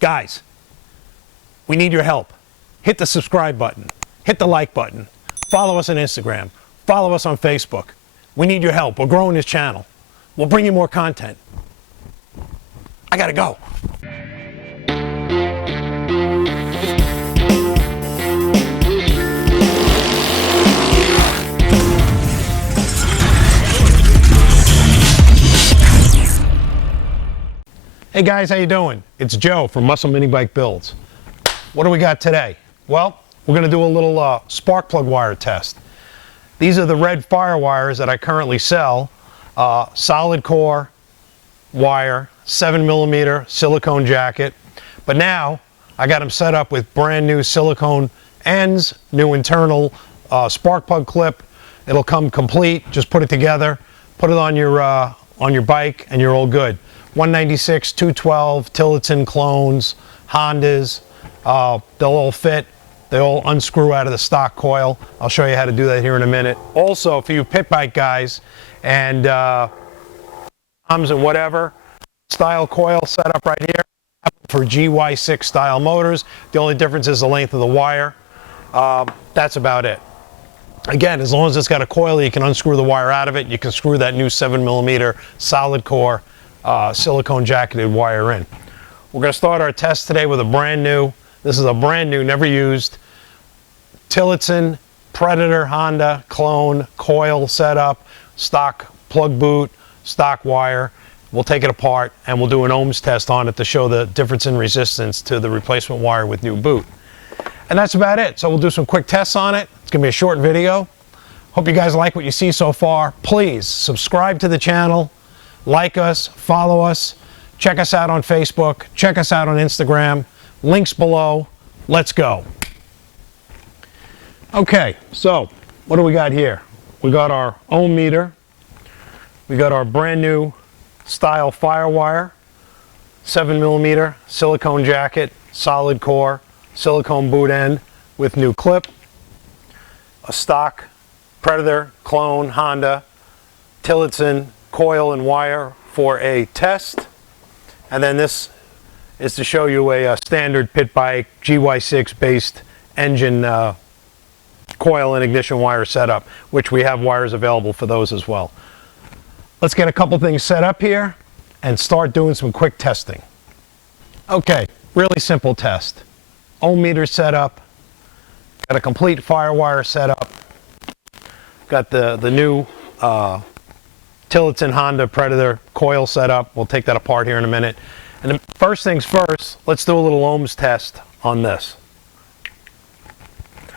Guys, we need your help. Hit the subscribe button. Hit the like button. Follow us on Instagram. Follow us on Facebook. We need your help. We're growing this channel. We'll bring you more content. I gotta go. Hey guys, how you doing? It's Joe from Muscle Mini Bike Builds. What do we got today? Well, we're going to do a little spark plug wire test. These are the red FireWires that I currently sell. Solid core wire, 7mm silicone jacket. But now I got them set up with brand new silicone ends, new internal spark plug clip. It'll come complete. Just put it together, put it on your bike, and you're all good. 196, 212, Tillotson clones, Hondas, they'll all fit. They all unscrew out of the stock coil. I'll show you how to do that here in a minute. Also, for you pit bike guys and Ohms and whatever, style coil setup right here for GY6 style motors. The only difference is the length of the wire. That's about it. Again, as long as it's got a coil, you can unscrew the wire out of it. You can screw that new 7mm solid core silicone jacketed wire in. We're going to start our test today with a brand new, this is a brand new, never used, Tillotson Predator Honda clone coil setup, stock plug boot, stock wire. We'll take it apart and we'll do an ohms test on it to show the difference in resistance to the replacement wire with new boot. And that's about it. So we'll do some quick tests on it. It's going to be a short video. Hope you guys like what you see so far. Please subscribe to the channel. Like us, follow us, check us out on Facebook, check us out on Instagram, links below. Let's go. Okay, so what do we got here? We got our ohm meter, we got our brand new style FireWire, 7mm silicone jacket, solid core, silicone boot end with new clip, a stock Predator clone Honda, Tillotson coil and wire for a test, and then this is to show you a standard pit bike GY6 based engine coil and ignition wire setup, which we have wires available for those as well. Let's get a couple things set up here and start doing some quick testing. Okay, really simple test. Ohm meter setup, got a complete FireWire setup, got the new Tillotson Honda Predator coil setup. We'll take that apart here in a minute. And the first things first, let's do a little ohms test on this.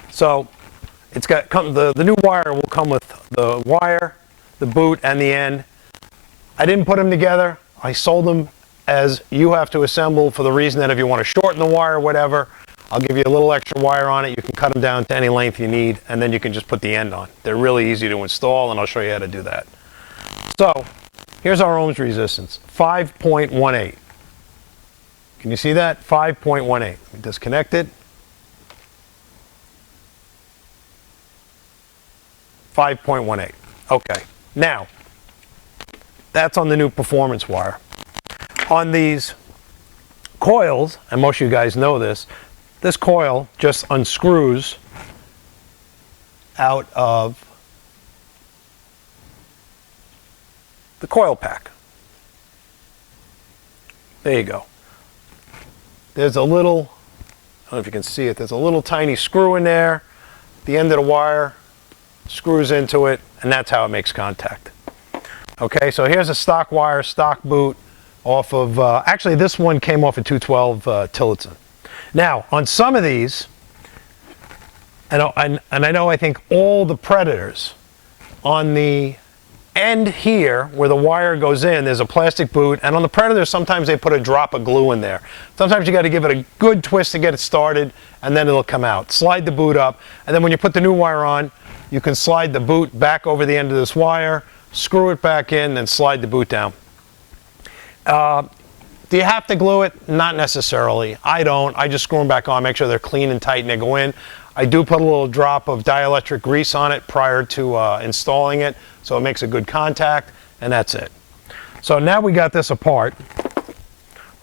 So it's got the new wire will come with the wire, the boot, and the end. I didn't put them together. I sold them as you have to assemble, for the reason that if you want to shorten the wire or whatever, I'll give you a little extra wire on it. You can cut them down to any length you need, and then you can just put the end on. They're really easy to install, and I'll show you how to do that. So here's our ohms resistance, 5.18. Can you see that? 5.18. Let me disconnect it. 5.18. Okay. Now, that's on the new performance wire. On these coils, and most of you guys know this, this coil just unscrews out of the coil pack. There you go. There's a little, I don't know if you can see it, there's a little tiny screw in there. The end of the wire screws into it, and that's how it makes contact. Okay, so here's a stock wire, stock boot off of, actually this one came off a 212 Tillotson. Now, on some of these, and I know I think all the Predators, on the end here where the wire goes in, there's a plastic boot, and on the Predator sometimes they put a drop of glue in there. Sometimes you got to give it a good twist to get it started, and then it'll come out. Slide the boot up, and then when you put the new wire on, you can slide the boot back over the end of this wire, screw it back in, then slide the boot down. Do you have to glue it? Not necessarily. I don't. I just screw them back on, make sure they're clean and tight and they go in. I do put a little drop of dielectric grease on it prior to installing it, so it makes a good contact, and that's it. So now we got this apart.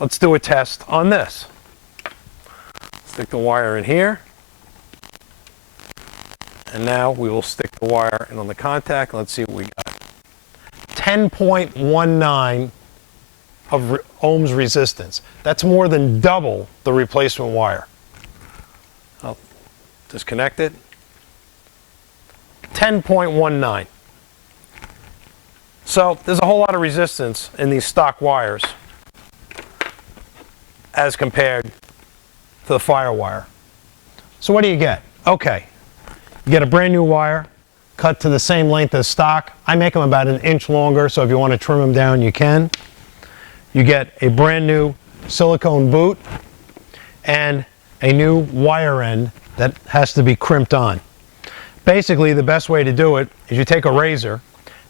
Let's do a test on this. Stick the wire in here. And now we will stick the wire in on the contact. Let's see what we got. 10.19 of ohms resistance. That's more than double the replacement wire. I'll disconnect it. 10.19. So there's a whole lot of resistance in these stock wires as compared to the FireWire. So what do you get? Okay, you get a brand new wire cut to the same length as stock. I make them about an inch longer, so if you want to trim them down, you can. You get a brand new silicone boot and a new wire end that has to be crimped on. Basically, the best way to do it is you take a razor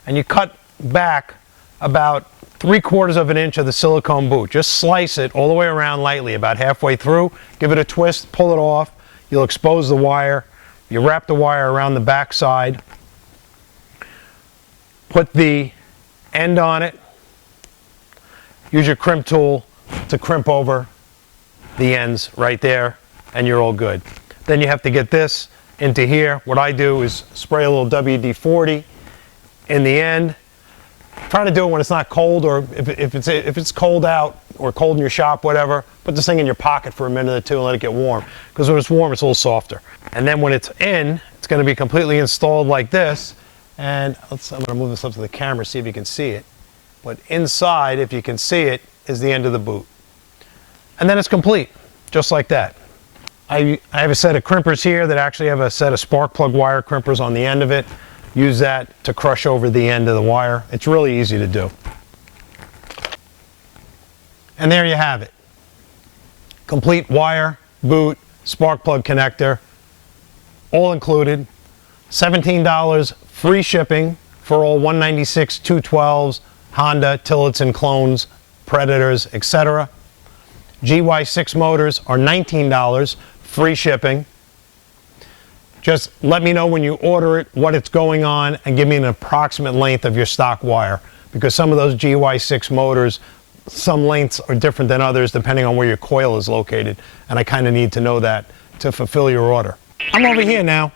and you cut back about 3/4 of an inch of the silicone boot. Just slice it all the way around lightly, about halfway through. Give it a twist, pull it off. You'll expose the wire. You wrap the wire around the back side. Put the end on it. Use your crimp tool to crimp over the ends right there, and you're all good. Then you have to get this into here. What I do is spray a little WD-40 in the end. Try to do it when it's not cold, or if it's cold out or cold in your shop, whatever, put this thing in your pocket for a minute or two and let it get warm. Because when it's warm, it's a little softer. And then when it's in, it's going to be completely installed like this. And I'm going to move this up to the camera, see if you can see it. But inside, if you can see it, is the end of the boot. And then it's complete, just like that. I have a set of crimpers here that actually have a set of spark plug wire crimpers on the end of it. Use that to crush over the end of the wire. It's really easy to do. And there you have it. Complete wire, boot, spark plug connector, all included. $17 free shipping for all 196 212s, Honda, Tillotson clones, Predators, etc. GY6 motors are $19 free shipping. Just let me know when you order it what it's going on and give me an approximate length of your stock wire, because some of those GY6 motors, some lengths are different than others depending on where your coil is located, and I kind of need to know that to fulfill your order. I'm over here now.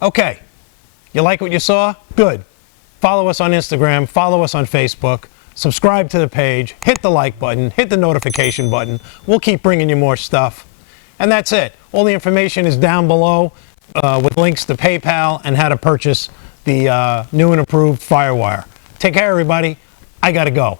Okay, you like what you saw? Good. Follow us on Instagram, follow us on Facebook, subscribe to the page, hit the like button, hit the notification button. We'll keep bringing you more stuff. And that's it. All the information is down below with links to PayPal and how to purchase the new and improved FireWire. Take care, everybody. I gotta go.